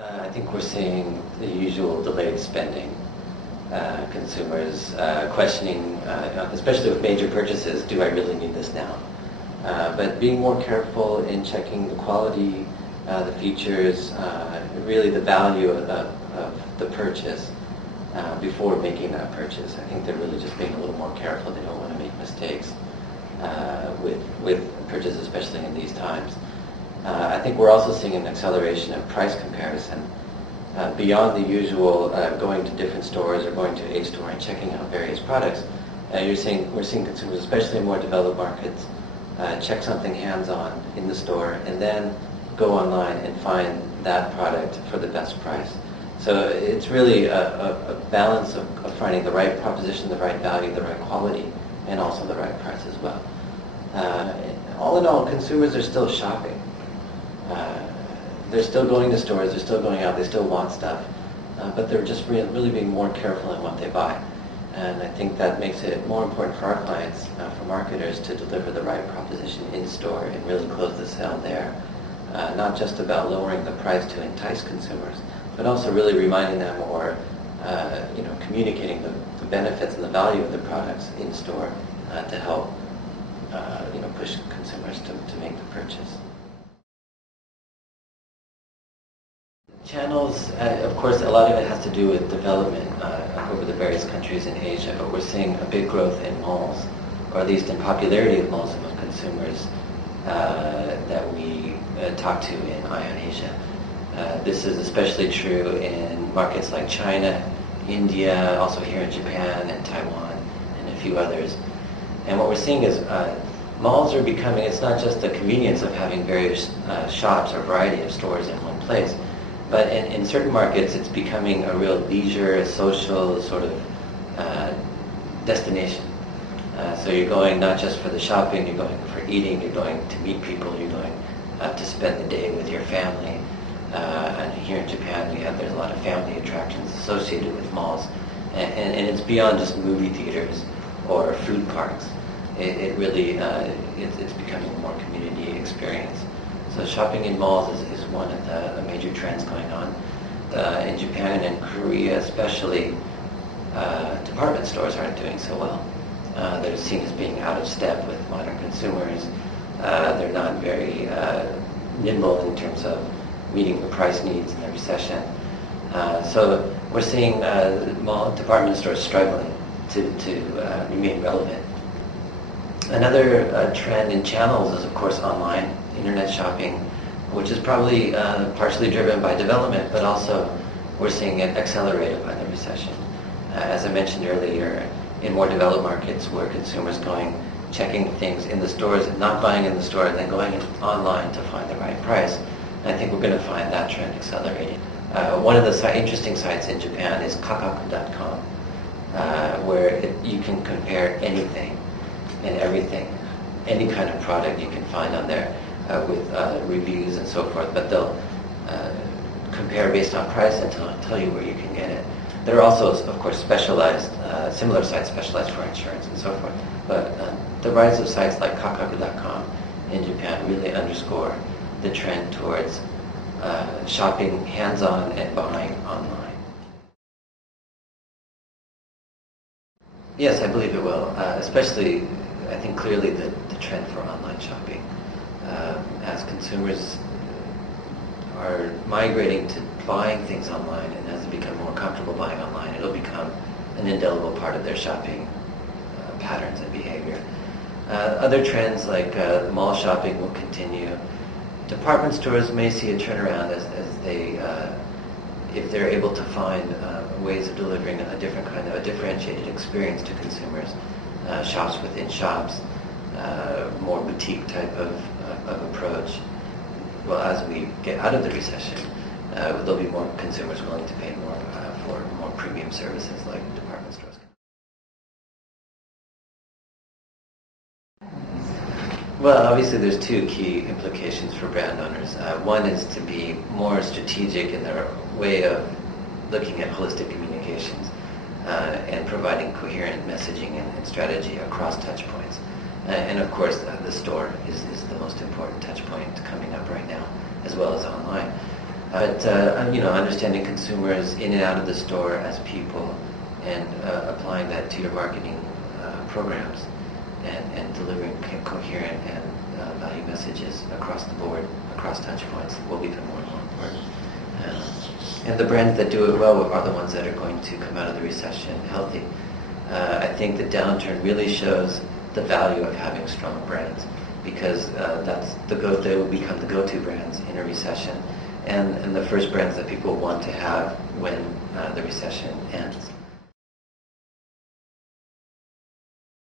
I think we're seeing the usual delayed spending. Consumers questioning, especially with major purchases, do I really need this now? But being more careful in checking the quality, the features, really the value of the purchase before making that purchase. I think they're really just being a little more careful. They don't want to make mistakes with purchases, especially in these times. I think we're also seeing an acceleration of price comparison beyond the usual going to different stores or going to a store and checking out various products. We're seeing consumers, especially in more developed markets, check something hands-on in the store and then go online and find that product for the best price. So it's really a balance of finding the right proposition, the right value, the right quality, and also the right price as well. All in all, consumers are still shopping. They're still going to stores, they're still going out, they still want stuff, but they're just really being more careful in what they buy. And I think that makes it more important for our clients, for marketers, to deliver the right proposition in store and really close the sale there. Not just about lowering the price to entice consumers, but also really reminding them or communicating the benefits and the value of the products in store to help push consumers to make the purchase. Channels, of course, a lot of it has to do with development over the various countries in Asia, but we're seeing a big growth in malls, or at least in popularity of malls among consumers that we talk to in ION Asia. This is especially true in markets like China, India, also here in Japan and Taiwan, and a few others. And what we're seeing is malls are becoming, it's not just the convenience of having various shops or variety of stores in one place, but in certain markets it's becoming a real leisure, a social sort of destination. So you're going not just for the shopping, you're going for eating, you're going to meet people, you're going to spend the day with your family. And here in Japan there's a lot of family attractions associated with malls. And it's beyond just movie theaters or food parks. It really, it's becoming a more community experience. So shopping in malls is one of the major trends going on. In Japan and Korea especially, department stores aren't doing so well. They're seen as being out of step with modern consumers. They're not very nimble in terms of meeting the price needs in the recession. So we're seeing department stores struggling to remain relevant. Another trend in channels is, of course, online internet shopping, which is probably partially driven by development, but also we're seeing it accelerated by the recession. As I mentioned earlier, in more developed markets where consumers checking things in the stores, not buying in the store, and then going online to find the right price. And I think we're going to find that trend accelerating. One of the interesting sites in Japan is kakaku.com, where you can compare anything and everything, any kind of product you can find on there with reviews and so forth, but they'll compare based on price and tell you where you can get it. There are also, of course, specialized, similar sites specialized for insurance and so forth, but the rise of sites like kakaku.com in Japan really underscore the trend towards shopping hands-on and buying online. Yes, I believe it will, especially, I think clearly the trend for online shopping. As consumers are migrating to buying things online, and as they become more comfortable buying online, it'll become an indelible part of their shopping patterns and behavior. Other trends like mall shopping will continue. Department stores may see a turnaround as they, if they're able to find ways of delivering a different kind of a differentiated experience to consumers. Shops within shops, more boutique type of approach. Well, as we get out of the recession, there'll be more consumers willing to pay more for more premium services like department stores. Well, obviously there's two key implications for brand owners. One is to be more strategic in their way of looking at holistic communications and providing coherent messaging and strategy across touch points. And of course, the store is the most important touch point coming up right now, as well as online. But understanding consumers in and out of the store as people, and applying that to your marketing programs, and delivering coherent and value messages across the board, across touch points, will become more and more important. And the brands that do it well are the ones that are going to come out of the recession healthy. I think the downturn really shows the value of having strong brands, because they will become the go-to brands in a recession, and the first brands that people want to have when the recession ends.